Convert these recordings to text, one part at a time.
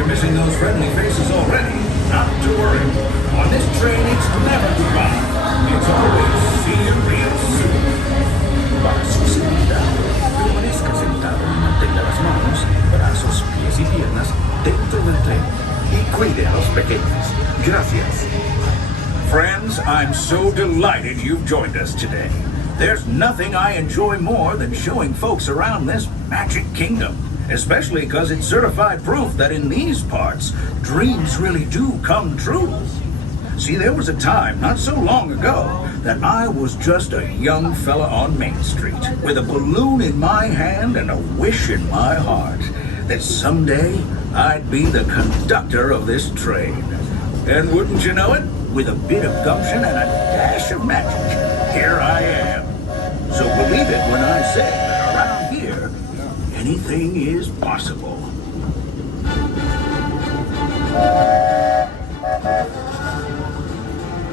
you're missing those friendly faces already, not to worry. On this train, it's never goodbye. It's always see you real soon. Para su seguridad, permanezca sentado y mantenga las manos, brazos, pies y piernas dentro del tren. Y cuide a los pequeños. Gracias. Friends, I'm so delighted you've joined us today. There's nothing I enjoy more than showing folks around this magic kingdom, especially because it's certified proof that in these parts, dreams really do come true. See, there was a time not so long ago that I was just a young fella on Main Street with a balloon in my hand and a wish in my heart that someday I'd be the conductor of this train. And wouldn't you know it, with a bit of gumption and a dash of magic, here I am. So believe it when I say that around here, anything is possible.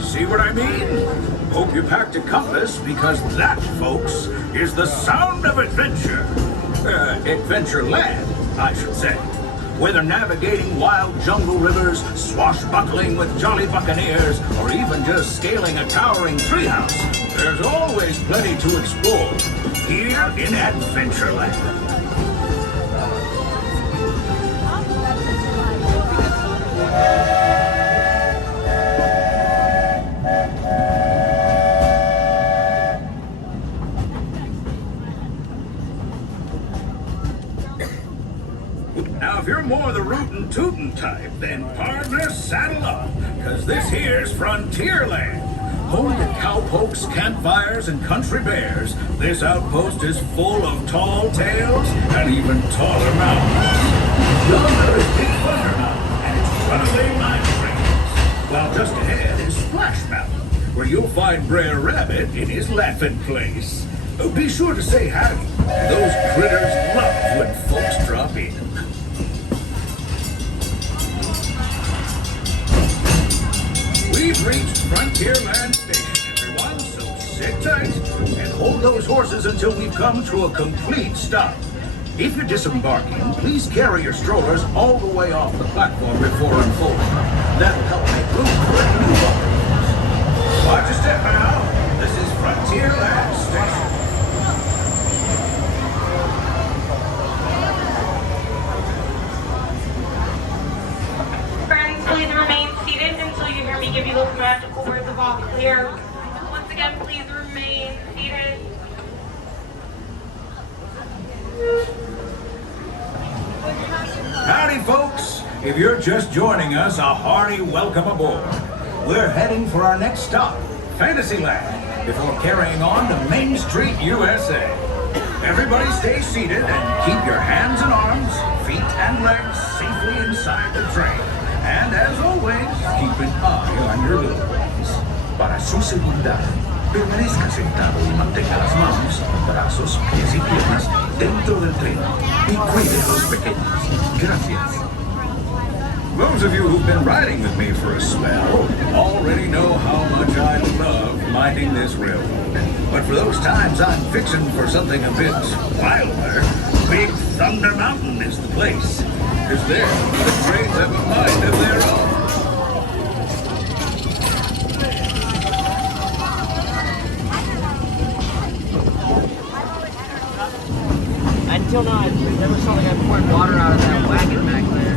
See what I mean? Hope you packed a compass, because that, folks, is the sound of adventure. Adventureland, I should say. Whether navigating wild jungle rivers, swashbuckling with jolly buccaneers, or even just scaling a towering treehouse, there's always plenty to explore here in Adventureland. Now, if you're more the rootin' tootin' type, then partner, saddle up, cause this here's Frontierland. Home to cowpokes, campfires, and country bears, this outpost is full of tall tales and even taller mountains. Yonder is Big Thunder Mountain and its runaway mine trains, while just ahead is Splash Mountain, where you'll find Brer Rabbit in his laughing place. Be sure to say howdy. Those critters love when folks drop in. We've reached Frontierland Station, everyone, so sit tight and hold those horses until we've come to a complete stop. If you're disembarking, please carry your strollers all the way off the platform before unfolding. That'll help make room for a new one. Watch your step now. This is Frontierland Station. Please remain seated until you hear me give you those magical words of all clear. Once again, please remain seated. Howdy, folks. If you're just joining us, a hearty welcome aboard. We're heading for our next stop, Fantasyland, before carrying on to Main Street, USA. Everybody stay seated and keep your hands and arms, feet and legs safely inside the train. And as always, keep an eye on your little ones. Para su seguridad, permanezca sentado y mantenga las manos, brazos, pies y piernas dentro del tren. Y cuide a los pequeños. Gracias. Those of you who've been riding with me for a spell already know how much I love minding this railroad. But for those times I'm fixing for something a bit wilder, Big Thunder Mountain is the place. Because there, the trains have a mind of their own. Until now, I never saw the guy pouring water out of that wagon back there.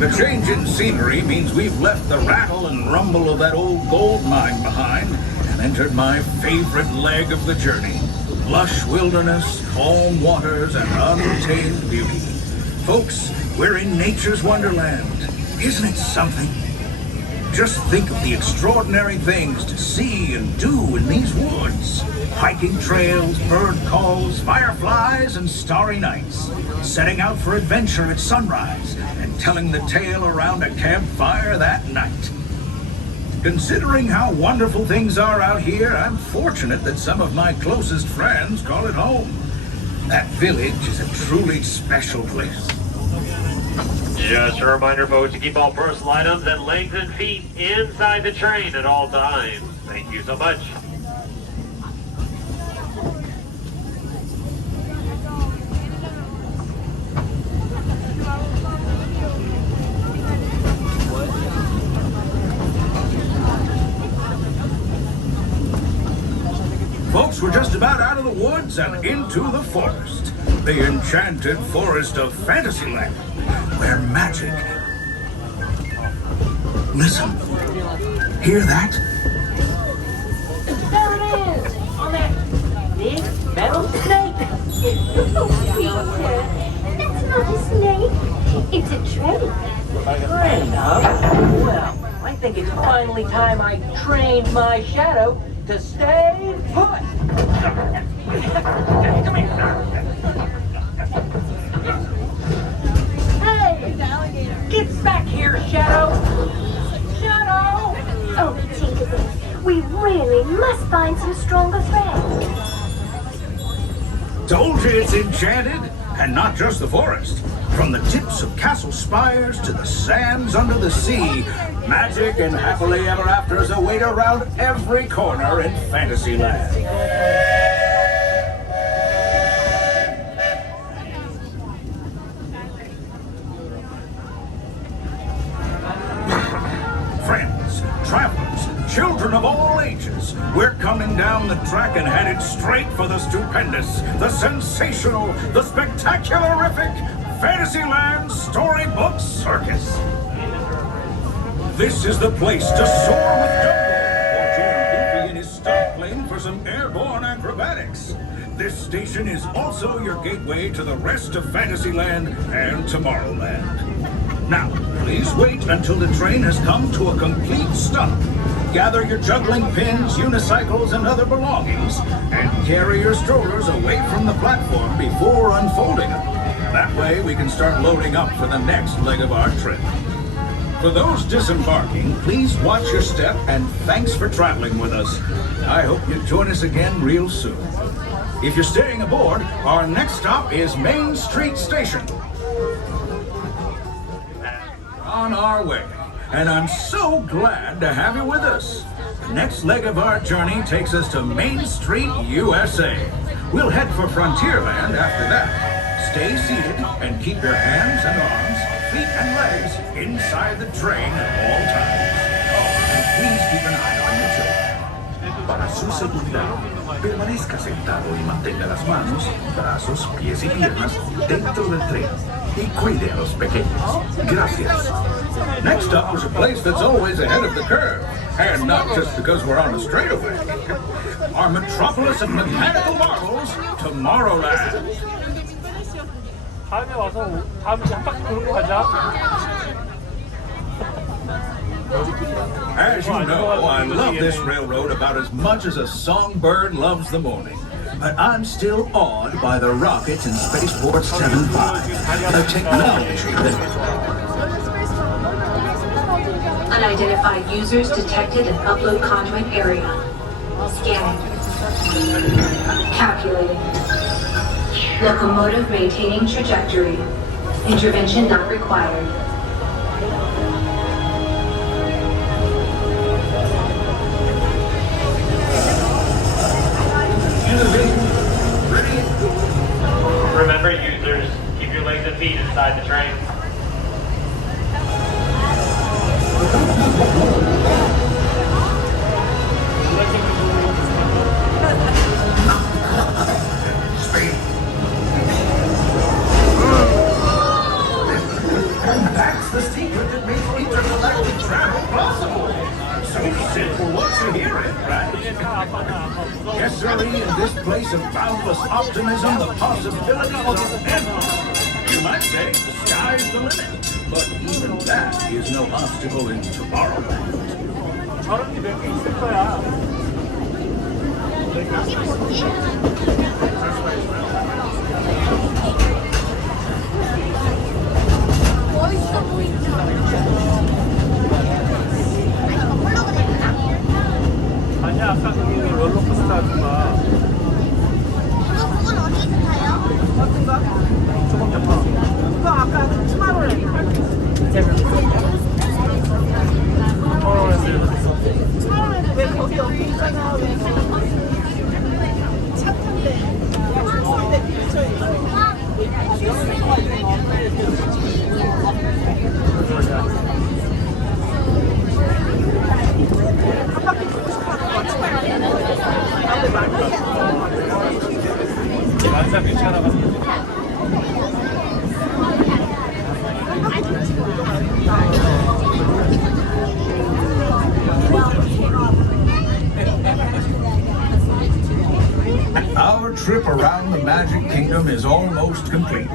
The change in scenery means we've left the rattle and rumble of that old gold mine behind and entered my favorite leg of the journey. Lush wilderness, calm waters, and untamed beauty. Folks, we're in nature's wonderland. Isn't it something? Just think of the extraordinary things to see and do in these woods. Hiking trails, bird calls, fireflies, and starry nights. Setting out for adventure at sunrise and telling the tale around a campfire that night. Considering how wonderful things are out here, I'm fortunate that some of my closest friends call it home. That village is a truly special place. Just a reminder, folks, to keep all personal items and legs and feet inside the train at all times. Thank you so much. folks, we're just about out of the woods and into the forest. The enchanted forest of Fantasyland, where magic... Listen. Hear that? There it is! On that big metal snake! That's not a snake. It's a train. Train, huh? Well, I think it's finally time I trained my shadow to stay put! Come here! Hey! Get back here, Shadow! Shadow! Oh, Tinkerbell, we really must find some stronger thread. Told you it's enchanted, and not just the forest. From the tips of castle spires to the sands under the sea, magic and happily ever afters await around every corner in Fantasyland. Friends, travelers, children of all ages, we're coming down the track and headed straight for the stupendous, the sensational, the spectacularific Fantasyland Storybook Circus. This is the place to soar with Dumbo, or join Goofy in his stunt plane for some airborne acrobatics. This station is also your gateway to the rest of Fantasyland and Tomorrowland. Now, please wait until the train has come to a complete stop. Gather your juggling pins, unicycles, and other belongings, and carry your strollers away from the platform before unfolding them. That way, we can start loading up for the next leg of our trip. For those disembarking, please watch your step, and thanks for traveling with us. I hope you join us again real soon. If you're staying aboard, our next stop is Main Street Station. On our way, and I'm so glad to have you with us. The next leg of our journey takes us to Main Street, USA. We'll head for Frontierland after that. Stay seated and keep your hands and arms, feet and legs inside the train at all times. Oh, and please keep an eye on your children. Para su seguridad, permanezca sentado y mantenga las manos, brazos, pies y piernas dentro del tren. Y cuide a los pequeños. Gracias. Next up is a place that's always ahead of the curve. And not just because we're on a straightaway. Our metropolis of mechanical marvels, Tomorrowland. 다음에 와서 다음 주에 한 바퀴 돌고 가자. As you know, I love this railroad about as much as a songbird loves the morning. But I'm still awed by the rockets in Spaceport 75. The technology that... Unidentified users detected in upload conduit area. Scanning. Calculating. Locomotive maintaining trajectory. Intervention not required. Remember, users, keep your legs and feet inside the train. Speed. That's the secret that makes intergalactic travel possible. So simple once you hear it, right? Yes, sir, in this place of boundless optimism, the possibilities are endless. You might say the sky's the limit, but even that is no obstacle in Tomorrowland. 저런 게 몇 개 있을 거야. 멋있어 보인다. 아니야, 아까 거기 롤러코스터 아줌마. 그건 어디서 타요? 어떤가? 조금 더. 그거 아까 투마로랜드. 투마로랜드 왜 거기 여기 있잖아. 왜 차 탄대. 근데 근처에 있어. 한 바퀴 두고 싶어 하는 거 같아. Our trip around the Magic Kingdom is almost complete.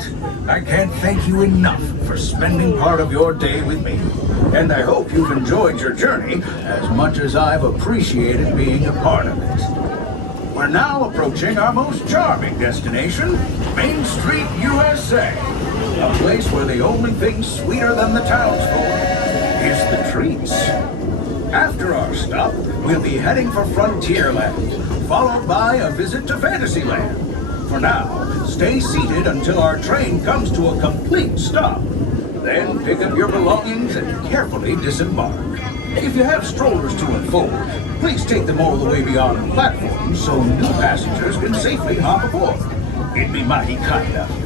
I can't thank you enough for spending part of your day with me. And I hope you've enjoyed your journey as much as I've appreciated being a part of it. We're now approaching our most charming destination, Main Street, USA. A place where the only thing sweeter than the townsfolk is the treats. After our stop, we'll be heading for Frontierland, followed by a visit to Fantasyland. For now, stay seated until our train comes to a complete stop. Then pick up your belongings and carefully disembark. If you have strollers to unfold, please take them all the way beyond the platform so new passengers can safely hop aboard. It'd be mighty kind of you.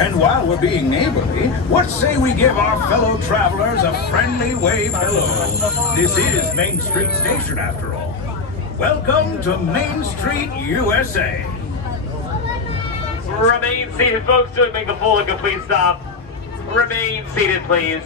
And while we're being neighborly, what say we give our fellow travelers a friendly wave hello? This is Main Street Station, after all. Welcome to Main Street, USA. Remain seated, folks, to make the full and complete stop. Remain seated, please.